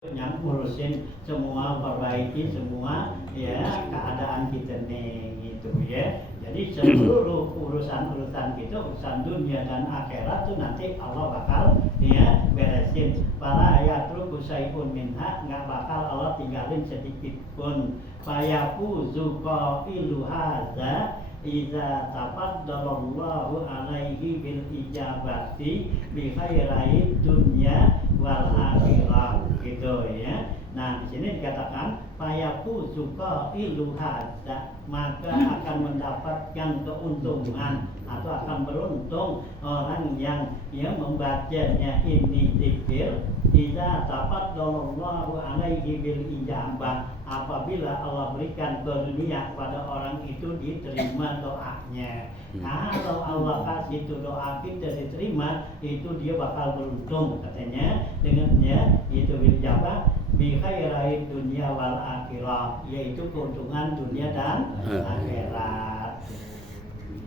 yang ngurusin semua, perbaiki semua ya keadaan kita nih gitu ya. Jadi seluruh urusan kita, urusan dunia dan akhirat tuh nanti Allah bakal ya beresin. Para yatruku syai'un minha, nggak bakal Allah tinggalin sedikit pun. Fayafuzu qailu hadza idza tafaddalallahu alaihi bil ijabati bi khairai dunya wal akhirah gitu ya. Nah, di sini dikatakan fayaku suka iluhada, maka akan mendapatkan keuntungan atau akan beruntung orang yang membacanya ini zikir idza tafaddalallahu alaihi bil ijabah, apabila Allah berikan dunia pada orang itu diterima doanya. Kalau Allah kasih itu doa kita diterima, itu dia bakal beruntung katanya dengannya itu bil ijabah bi khairai dunya wal akhirah, yaitu keuntungan dunia dan akhirat.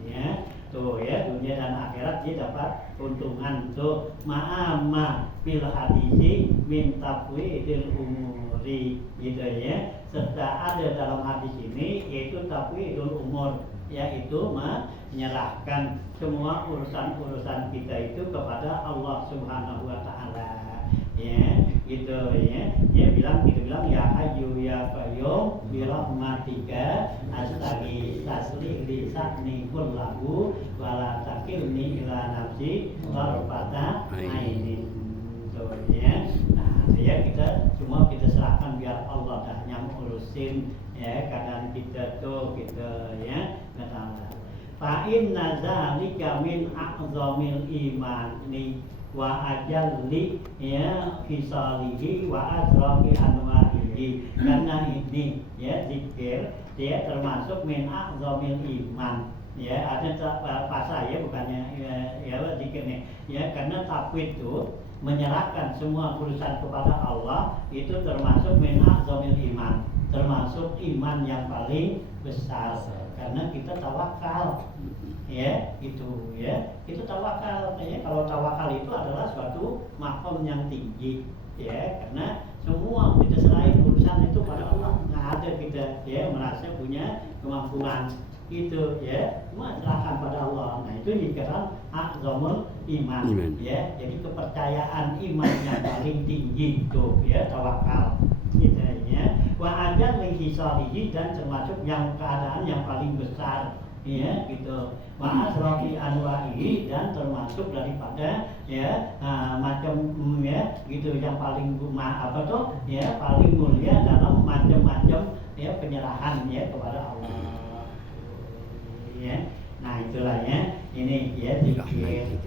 Ya, tuh ya, dunia dan akhirat dia dapat keuntungan tuh. Ma'ama bil hadisi min tafwidil umuri gitu ya. Serta ada dalam hadis ini yaitu tafwidul umur, yaitu menyerahkan semua urusan-urusan kita itu kepada Allah Subhanahu wa taala. Ya, gitu ya. Dia bilang ya hayyu ya qayyum bi rahmatika astaghfir tasli lisani kullahu wa la takilni ila nafsi tarfata ainin. Tuh ya. Nah, ya kita semua kita serahkan biar Allah dah yang urusin ya keadaan kita tuh gitu ya. Kata fa inna zalika min a'zamil iman ni wa ajalli ya fisalihi wa azrafi anwa'ihi. Karena ini ya zikir dia termasuk min a'zamil iman ya. Ada pasal ya bukannya ya zikir nih ya, karena tafwid itu menyerahkan semua urusan kepada Allah itu termasuk min a'zamil iman, termasuk iman yang paling besar. Karena kita tawakal ya, itu ya, itu tawakal ya. Kalau tawakal itu adalah suatu makom yang tinggi ya, karena semua kita serahin urusan itu pada Allah. Nggak ada kita ya merasa punya kemampuan itu ya, cuma serahkan pada Allah. Nah, itu dikatakan a'zamul iman ya. Jadi kepercayaan iman yang paling tinggi itu ya tawakal gitu ya. Wa ada menghisalihi, dan termasuk yang keadaan yang paling besar ya gitu. Wa asrafi anwa'ihi, dan termasuk daripada ya macam ya gitu yang paling apa tuh ya paling mulia dalam macam-macam ya penyerahan ya kepada Allah ya. Nah, itulah ya, ini ya dikit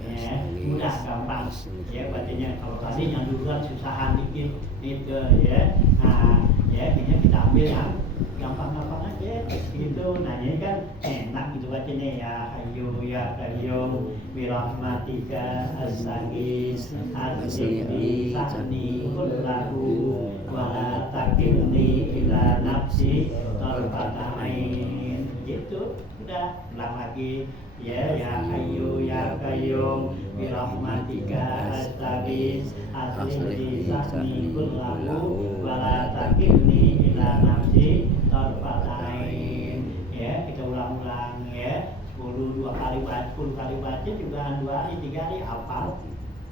ya, mudah gampang ya bacanya. Kalau tadi yang duluan susahan dikit gitu ya. Nah ya, ini kita ambil yang gampang-gampang aja gitu. Nah, ini kan enak gitu bacanya ya. Hayyu ya qayyum bi rahmatika astaghis asli sani kullahu wa la takilni ila nafsi tarfata ain gitu. Udah, ulang lagi ya. Ya hayyu ya qayyum bi rahmatika astaghis asli sani kullahu wa la takilni ila nafsi tarfata ain. Ya, kita ulang-ulang ya. 10 kali baca juga 2 hari 3 hari hafal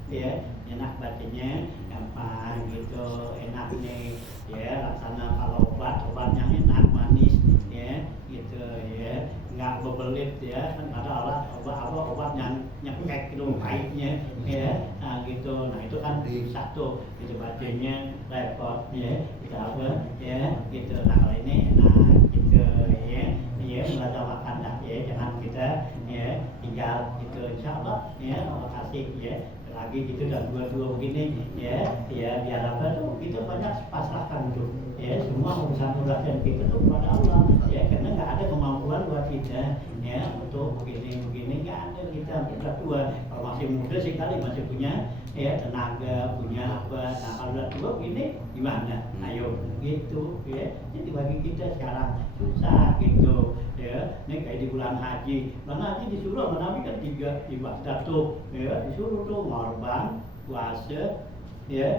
ya. Enak bacanya, gampang gitu, enak nih ya. Laksana kalau obat yang enak manis ya gitu ya, nggak bebelit ya. Kan ada obat yang nyekek gitu pahitnya ya. Nah gitu. Nah, itu kan satu gitu bacanya repot ya, kita apa ya gitu. Nah, kalau ini enak gitu ya. Ya, meladawakan dah ya, jangan kita ya tinggal gitu. Insyaallah ya, Allah kasih ya lagi gitu dan dua begini ya biar apa tuh kita banyak pasrahkan tuh ya semua urusan kita tuh kepada Allah ya, karena nggak ada kemampuan buat kita ya untuk begini nggak ada. Kita tua, kalau masih muda sih kali masih punya ya tenaga, punya apa. Nah, kalau udah tua begini gimana? Ayo gitu ya. Jadi bagi kita sekarang susah gitu ya. Ini kayak di bulan haji disuruh sama Nabi kan 3 ibadah tuh ya, disuruh tuh ngorban, puasa ya,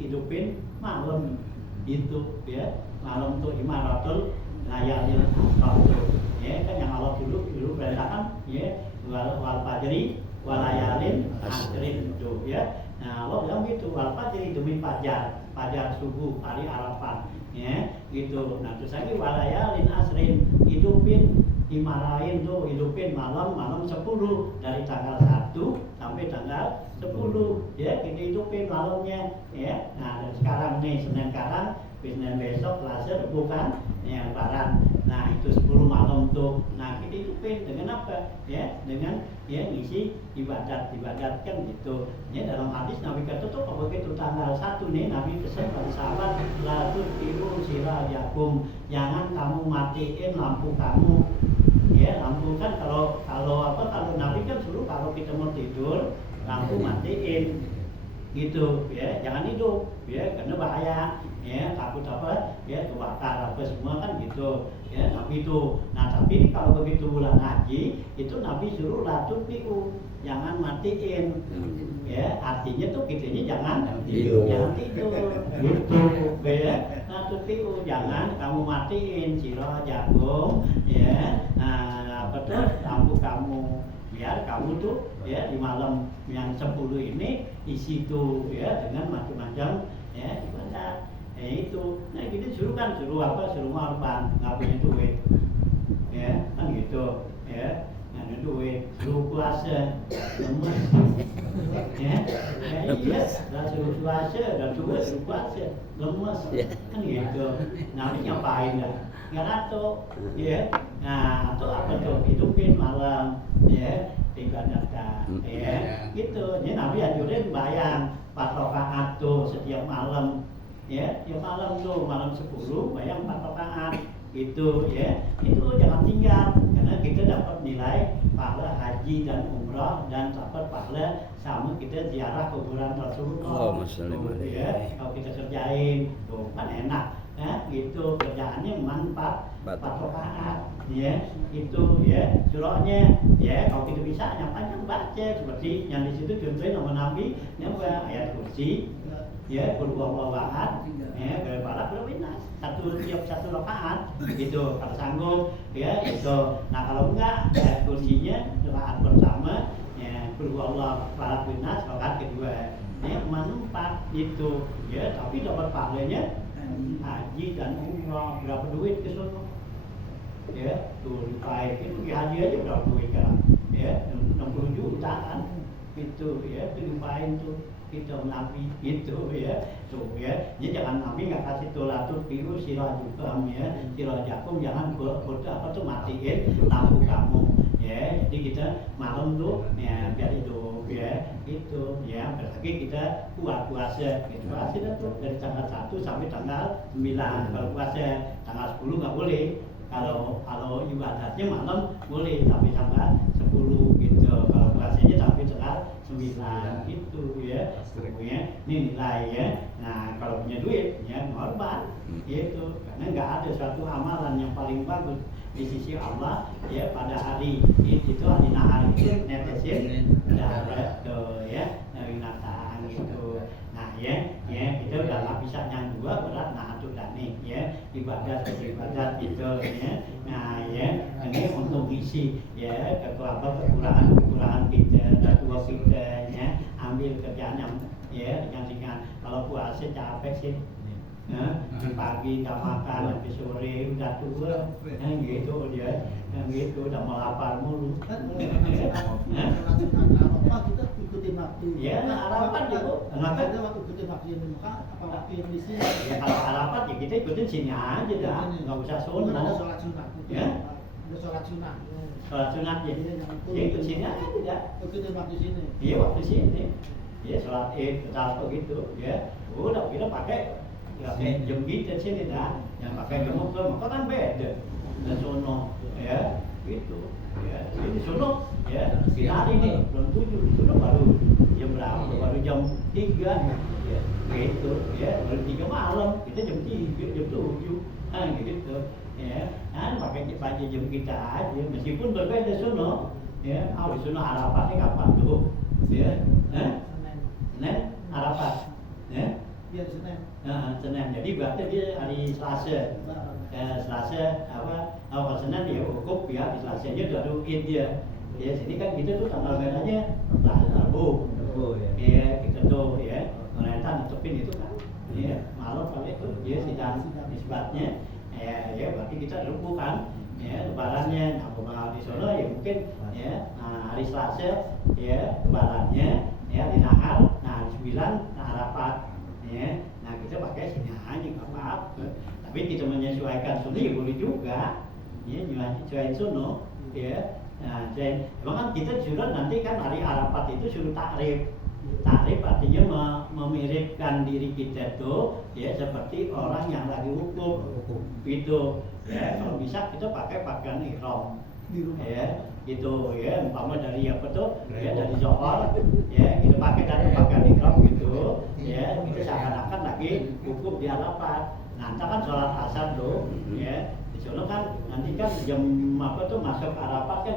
hidupin malam itu ya, malam tuh imaratul layalil asr ya, kan yang Allah dulu perintahkan ya, wal fajri walayalin asrin itu ya. Nah Allah bilang gitu, wal fajri demi fajar subuh hari Arafat ya gitu. Nah terus lagi walayalin asrin, hidupin malam 10 dari tanggal 1 sampai tanggal 10 ya, kita hidupin malamnya ya. Nah sekarang nih Senin besok Selasa bukan ya Lebaran. Nah itu 10 malam tuh. Nah kita hidupin dengan apa ya, dengan ya ngisi ibadat kan gitu ya. Dalam hadis Nabi kata tuh kalau begitu tanggal 1 nih Nabi pesan pada sahabat, la tuqiru sirajakum, jangan kamu matiin lampu kamu ya. Lampu kan kalau Nabi kan suruh kalau kita mau tidur lampu matiin gitu ya, jangan hidup ya, karena bahaya ya, takut apa ya, kebakar apa semua kan gitu ya Nabi itu. Nah tapi kalau begitu bulan haji itu Nabi suruh latut piu, jangan matiin ya, artinya tuh kitanya jangan tidur gitu ya. Latut piu, jangan kamu matiin siro jagung ya, nah betul lampu kamu, biar kamu tuh ya di malam yang 10 ini isi tuh ya dengan macam-macam ya ibadat ya itu. Nah kita suruh korban nggak punya duit ya kan gitu ya, nggak ada duit, suruh puasa lemes ya, iya dah suruh puasa lemes kan gitu. Nah ini ngapain dah nggak nato ya. Nah itu apa tuh, hidupin malam ya, ibadatkan ya gitu. Jadi Nabi anjurin bayang 4 rakaat tuh setiap malam ya, tiap malam tuh malam 10 bayang 4 rakaat gitu ya. Itu jangan tinggal, karena kita dapat nilai pahala haji dan umrah dan dapat pahala sama kita ziarah kuburan Rasulullah. Ya kalau kita kerjain tuh kan enak ya gitu, kerjaannya manfaat 4 rakaat ya itu ya. Surahnya ya kalau kita bisa yang panjang baca seperti yang di situ contohnya nama Nabi yang ayat kursi ya, qul huwallahu ahad ya, berapa nas tiap satu rakaat gitu kalau sanggup ya itu. Nah kalau enggak ayat kursinya rakaat pertama ya, qul huwallahu nas rakaat kedua ya, manfaat itu ya. Tapi dapat pahalanya haji dan umrah, berapa duit ke sono ya tuh dipakai itu haji aja berapa duit kan ya, 60 jutaan itu ya, itu dipakai tuh kita Nabi itu ya tuh ya. Jadi jangan Nabi nggak kasih tolatul biru sirajakum ya, sirajakum jangan matiin lampu kamu ya. Jadi kita malam tuh ya biar hidup ya itu ya. Berarti kita puasa gitu, puasa tuh dari tanggal 1 sampai tanggal 9. Kalau puasa tanggal 10 nggak boleh, kalau ibadatnya malam boleh sampai tanggal 10 gitu. Kalau puasanya sampai tanggal 9 gitu ya. Ini nilai ya. Nah kalau punya duit ya ngorban gitu, karena nggak ada suatu amalan yang paling bagus di sisi Allah ya pada hari itu hari nahar itu netesin darah tuh ya, dari binatang gitu. Nah ya kita udah lapisan yang 2 berat, nah itu dani ya ibadat gitu ya. Nah ya ini untuk isi ya kekurangan kita dan tua kita ya, ambil kerjaan yang ringan. Kalau puasa capek sih pagi nggak makan sampai sore udah tua gitu dia gitu udah mau lapar mulu kita ikutin waktu ya. Harapan itu kenapa ada waktu ikutin waktu yang di Mekah apa waktu yang di sini ya. Kalau harapan ya kita ikutin sini aja dah, nggak usah sono. Ada sholat sunat ya, ada sholat sunat ya ikut sini aja tidak ikutin waktu sini iya waktu sini ya, sholat id atau gitu ya. Udah kita pakai jam kita sini dah, yang pakai jam Mekah kan beda dan sono ya gitu ya. Ini sono ya hari ini belum 7, di sono baru jam berapa, baru jam 3 ya gitu ya, baru 3 malam, kita jam 3 jam 7 gitu ya. Nah pakai baju jam kita aja meskipun berbeda sono ya. Di sono Arafatnya kapan tuh ya, Senin Arafat ya. Iya di Senin. Senin. Jadi berarti dia hari Selasa. Selasa awal Senin ya wukuf ya, di Selasanya baru Id dia. Ya sini kan kita tuh tanggal merahnya Rabu. Ya kita tuh ya pemerintah nutupin itu kan. Ya malam kali itu dia sidang isbatnya. Ya berarti kita Rabu kan. Ya lebarannya, nah di sono ya mungkin ya hari Selasa ya lebarannya ya di Nahar, nah di 9 Arafat ya, nah kita pakai sini aja nggak apa-apa, tapi kita menyesuaikan sono ya boleh juga, ya nyesuaikan sono ya, nah emang kan kita suruh nanti kan hari Arafat itu suruh takrif artinya memiripkan diri kita tuh ya seperti orang yang lagi wukuf itu ya, kalau bisa kita pakai pakaian ihram ya gitu ya, umpama dari apa tuh ya dari Zohor ya kita pakai pakaian ihram gitu ya, kita seakan-akan lagi wukuf di Arafat. Nah kan sholat asar tuh ya di sana kan nanti kan jam apa tuh masuk Arafat kan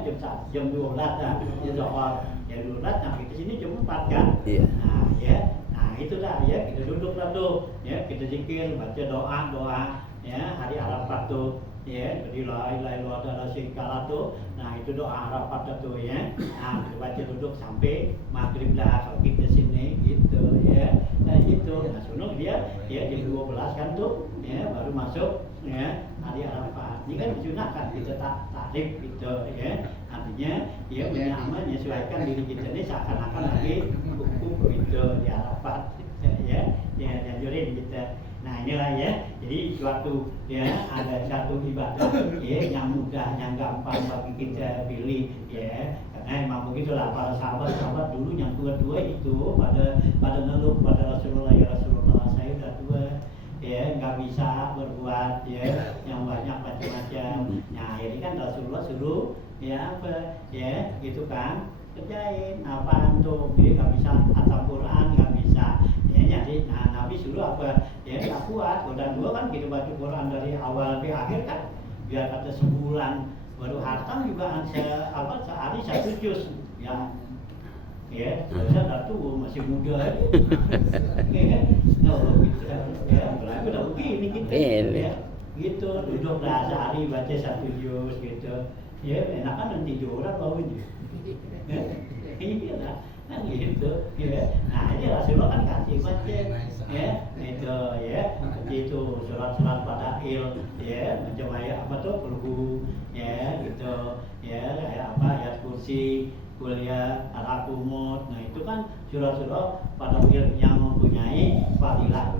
jam 12 nah di Zohor ya 12, nah kita sini jam 4 kan. Nah ya, nah itulah ya kita duduk lah tuh ya, kita zikir baca doa ya hari Arafat tuh ya, jadi la ilaha illallah syirikala tuh, nah itu doa Arafat tuh ya, nah kita baca duduk sampai maghrib lah kalau kita sini gitu ya, nah gitu, nah sono dia ya jam 12 kan tuh ya baru masuk ya hari Arafat. Ini kan disunahkan kita takrif gitu ya, artinya dia punya amal menyesuaikan diri kita ini seakan-akan lagi hukum gitu di Arafat ya dianjurin kita. Nah inilah ya, jadi suatu ya ada satu ibadah ya yang mudah, yang gampang bagi kita pilih ya, karena emang begitulah para sahabat dulu yang tua itu pada ngeluh pada Rasulullah, ya Rasulullah saya udah tua ya nggak bisa berbuat ya yang banyak macam-macam. Nah ini kan Rasulullah suruh ya apa ya gitu kan, kerjain apaan tuh, jadi nggak bisa hatam Quran, nggak bisa ya, jadi nah Nabi suruh apa ya nggak kuat, udah dua kan kita baca Quran dari awal sampai akhir kan, biar kata sebulan baru hatam juga sehari 1 juz ya. Ya, saya udah tua, masih muda aja. Ya, no, gitu ya, berarti udah begini kita. Ya, gitu, duduk dah sehari baca 1 juz gitu. Ya, enakan nanti tiduran baunya. Ya, iya lah, nah gitu. Ya, nah ini Rasulullah kan kasih baca, ya, itu ya, itu surat-surat Fadail, ya, macam ayat apa tuh, Qul ya, gitu, ya, kayak apa ayat kursi. Kuliah Al-Akumut, nah itu kan surah-surah pada yang mempunyai fadilah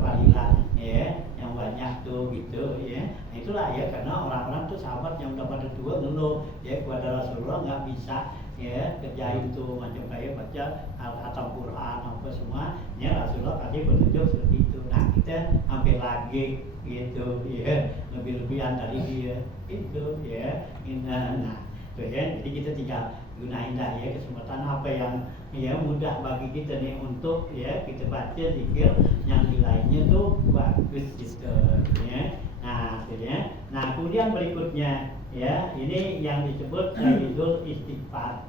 ya, yang banyak tuh gitu ya. Nah, itulah ya, karena orang-orang tuh sahabat yang udah pada tua ngeluh ya kepada Rasulullah nggak bisa ya kerjain tuh macam kayak baca Al-Khatam Quran apa semua ya, Rasulullah kasih petunjuk seperti itu. Nah kita hampir lagi gitu ya, lebih-lebihan dari dia itu ya. Nah tuh ya, jadi kita tinggal gunain dah ya kesempatan apa yang ya mudah bagi kita nih untuk ya kita baca zikir yang di lainnya tuh bagus gitu ya. Nah akhirnya, nah kemudian berikutnya ya ini yang disebut Sayyidul Istighfar